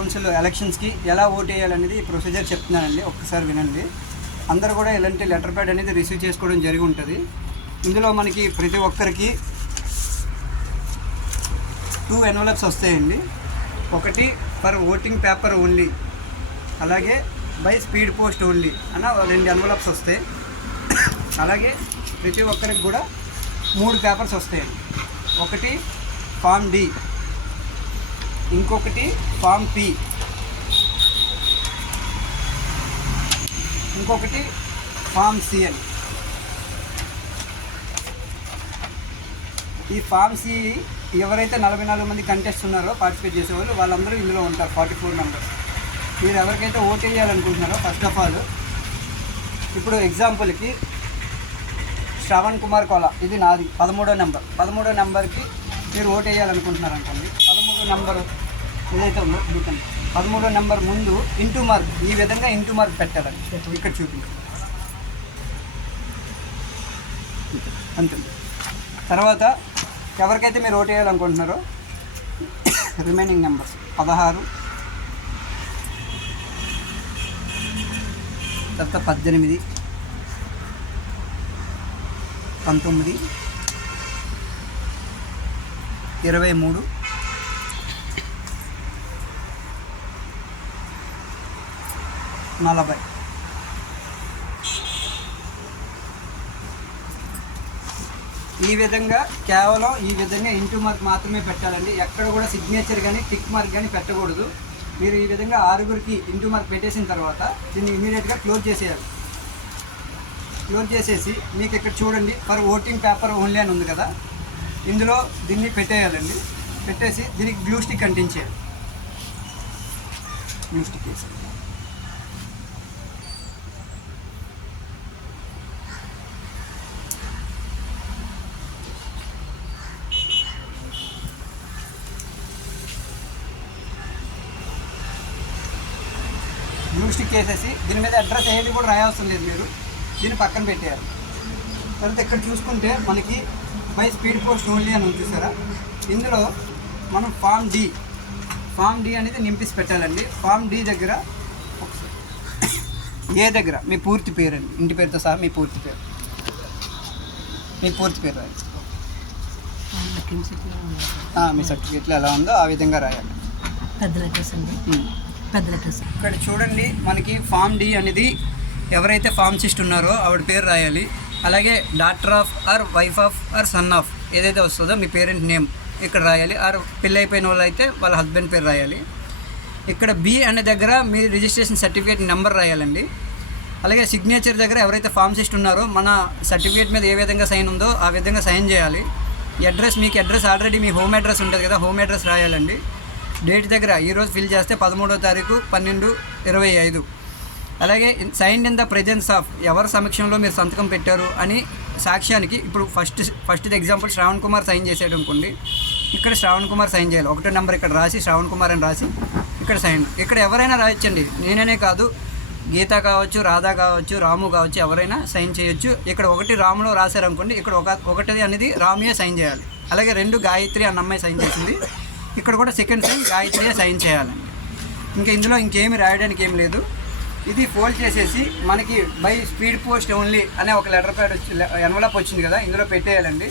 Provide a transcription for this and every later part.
Council ఎలక్షన్స్కి ఎలా vote వేయాలనేది procedure చెప్తున్నానండి. ఒక్కసారి వినండి. అందరూ కూడా ఇలాంటి లెటర్ ప్యాడ్ అనేది రిసీవ్ చేసుకోవడం జరిగి ఉంటుంది. ఇందులో మనకి ప్రతి ఒక్కరికి టూ ఎన్వలప్స్ వస్తాయండి. ఒకటి ఫర్ ఓటింగ్ పేపర్ ఓన్లీ అలాగే బై స్పీడ్ పోస్ట్ ఓన్లీ అన్న రెండు ఎన్వలప్స్ వస్తాయి. అలాగే ప్రతి ఒక్కరికి కూడా మూడు పేపర్స్ వస్తాయండి. ఒకటి ఫామ్ డి ఇంకొకటి ఫామ్ పి. ఇంకొకటి ఫామ్ సిఎల్ ఈ ఫామ్ సి ఎవరైతే నలభై నాలుగు మంది కంటెస్ట్ ఉన్నారో పార్టిసిపేట్ చేసేవాళ్ళు వాళ్ళందరూ ఇందులో ఉంటారు ఫార్టీ ఫోర్ మెంబర్స్ మీరు ఎవరికైతే ఓట్ వేయాలనుకుంటున్నారో ఫస్ట్ ఆఫ్ ఆల్ ఇప్పుడు ఎగ్జాంపుల్కి శ్రవణ్ కుమార్ కోలా. ఇది నాది పదమూడో నెంబర్ పదమూడో నెంబర్కి మీరు ఓట్ వేయాలనుకుంటున్నారు అనుకోండి పదమూడు నెంబర్ ఏదైతే ఉందో బూటన్ పదమూడో నెంబర్ ముందు ఇంటూ మార్క్. ఈ విధంగా ఇంటూ మార్క్ పెట్టాలండి ఇక్కడ చూపించు. అంతే. తర్వాత ఎవరికైతే మీరు ఓటు వేయాలనుకుంటున్నారో రిమైనింగ్ నెంబర్స్. పదహారు. తర్వాత పద్దెనిమిది. పంతొమ్మిది. ఇరవై మూడు. నలభై. ఈ విధంగా కేవలం ఈ విధంగా ఇంటూ మార్క్ మాత్రమే పెట్టాలండి. ఎక్కడ కూడా సిగ్నేచర్ కానీ టిక్ మార్క్ కానీ పెట్టకూడదు. మీరు ఈ విధంగా ఆరుగురికి ఇంటూ మార్క్ పెట్టేసిన తర్వాత దీన్ని ఇమీడియట్గా క్లోజ్ చేసేయాలి. క్లోజ్ చేసేసి మీకు ఇక్కడ చూడండి ఫర్ ఓటింగ్ పేపర్ ఓన్లీ అని ఉంది కదా. ఇందులో దీన్ని పెట్టేయాలండి. పెట్టేసి దీనికి గ్లూ స్టిక్ అంటించేయాలి. గ్లూ స్టిక్ వేసేయాలి గ్లూ స్టిక్ వేసేసి దీని మీద అడ్రస్ ఏది కూడా రాయాల్సిన లేదు మీరు. దీన్ని పక్కన పెట్టేయాలి తర్వాత ఇక్కడ చూసుకుంటే మనకి బై స్పీడ్ పోస్ట్ ఓన్లీ అని చూసారా? ఇందులో మనం ఫామ్ డి ఫామ్ డి అనేది నింపిసి పెట్టాలండి. ఫామ్ డి దగ్గర ఏ దగ్గర? మీ పూర్తి పేరు అండి ఇంటి పేరుతో సహా మీ పూర్తి పేరు. మీ పూర్తి పేరు రాయాలి మీ సర్టిఫికేట్లో ఎలా ఉందో ఆ విధంగా రాయాలి. పెద్ద లెటర్స్ అండి. పెద్ద లెటర్స్ ఇక్కడ చూడండి మనకి ఫామ్ డి అనేది ఎవరైతే ఫార్మసిస్ట్ ఉన్నారో ఆవిడ పేరు రాయాలి. అలాగే daughter of or wife of or son of ఏదైతే వస్తుందో మీ పేరెంట్ నేమ్ ఇక్కడ రాయాలి. ఆర్ పెళ్ళి అయిపోయిన వాళ్ళు అయితే వాళ్ళ హస్బెండ్ పేరు రాయాలి. ఇక్కడ బి అనే దగ్గర మీ రిజిస్ట్రేషన్ సర్టిఫికేట్ నెంబర్ రాయాలండి. అలాగే సిగ్నేచర్ దగ్గర ఎవరైతే ఫార్మసిస్ట్ ఉన్నారో మన సర్టిఫికేట్ మీద ఏ విధంగా సైన్ ఉందో ఆ విధంగా సైన్ చేయాలి. అడ్రస్ మీకు అడ్రస్ ఆల్రెడీ మీ హోమ్ అడ్రస్ ఉంటుంది కదా హోమ్ అడ్రస్ రాయాలండి. డేట్ దగ్గర ఈరోజు ఫిల్ చేస్తే పదమూడో తారీఖు పన్నెండు ఇరవై ఐదు. అలాగే sign in the presence of ఎవరి సమక్షంలో మీరు సంతకం పెట్టారు అని సాక్ష్యానికి ఇప్పుడు first first example Shravan Kumar sign చేసాడు అనుకోండి. ఇక్కడ శ్రావణ్ కుమార్ సైన్ చేయాలి. ఒకటో నెంబర్ ఇక్కడ రాసి శ్రావణ్ కుమార్ అని రాసి ఇక్కడ సైన్ ఇక్కడ ఎవరైనా రాయొచ్చండి. నేననే కాదు. గీత కావచ్చు రాధా కావచ్చు రాము కావచ్చు ఎవరైనా సైన్ చేయొచ్చు. ఇక్కడ ఒకటి రాములో రాశారనుకోండి. ఇక్కడ ఒక ఒకటిది అనేది రాముయే సైన్ చేయాలి. అలాగే రెండు గాయత్రి అన్న అమ్మాయి సైన్ చేసింది. ఇక్కడ కూడా సెకండ్ సైన్ గాయత్రియే సైన్ చేయాలండి ఇంకా ఇందులో ఇంకేమి రాయడానికి ఏం లేదు. ఇది ఫోల్డ్ చేసేసి మనకి బై స్పీడ్ పోస్ట్ ఓన్లీ అనే ఒక లెటర్ ప్యాడ్ వచ్చి ఎన్వలప్ వచ్చింది కదా ఇందులో పెట్టేయాలండి.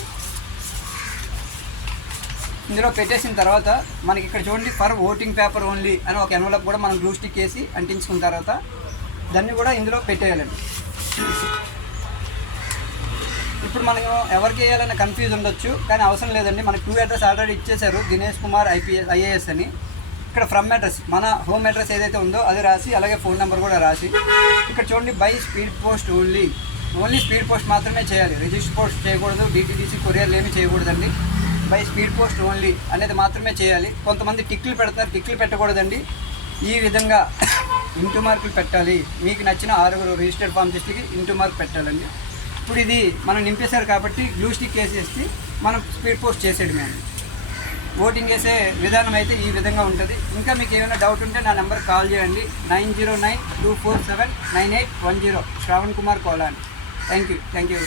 ఇందులో పెట్టేసిన తర్వాత మనకి ఇక్కడ చూడండి ఫర్ ఓటింగ్ పేపర్ ఓన్లీ అని ఒక ఎన్వలప్ కూడా మనం గ్లూ స్టిక్ వేసి అంటించుకున్న తర్వాత దాన్ని కూడా ఇందులో పెట్టేయాలండి. ఇప్పుడు మనం ఎవరికి వేయాలన్న కన్ఫ్యూజ్ ఉండొచ్చు కానీ అవసరం లేదండి. మనకి టూ అడ్రస్ ఆల్రెడీ ఇచ్చేశారు దినేష్ కుమార్ ఐపీఎస్ ఐఏఎస్ అని. ఇక్కడ ఫ్రమ్ అడ్రస్ మన హోమ్ అడ్రస్ ఏదైతే ఉందో అది రాసి అలాగే ఫోన్ నెంబర్ కూడా రాసి. ఇక్కడ చూడండి by speed post only only speed post మాత్రమే చేయాలి. రిజిస్టర్ పోస్ట్ చేయకూడదు డిటీడీసీ కొరియర్లు ఏమీ చేయకూడదండి. బై స్పీడ్ పోస్ట్ ఓన్లీ అనేది మాత్రమే చేయాలి. కొంతమంది టిక్లు పెడతారు టిక్లు పెట్టకూడదండి. ఈ విధంగా ఇంటూ మార్కులు పెట్టాలి. మీకు నచ్చిన ఆరుగురు రిజిస్టర్డ్ ఫామ్ లిస్ట్కి ఇంటూ మార్క్ పెట్టాలండి. ఇప్పుడు ఇది మనం నింపేశారు కాబట్టి గ్లూ స్టిక్ వేసేసి మనం స్పీడ్ పోస్ట్ చేసేయడమే అండి. ఓటింగ్ వేసే విధానం అయితే ఈ విధంగా ఉంటుంది. ఇంకా మీకు ఏమైనా డౌట్ ఉంటే నా నెంబర్ కాల్ చేయండి. Nine zero nine two four seven nine eight one zero. Shravan Kumar Kolan. Thank you thank you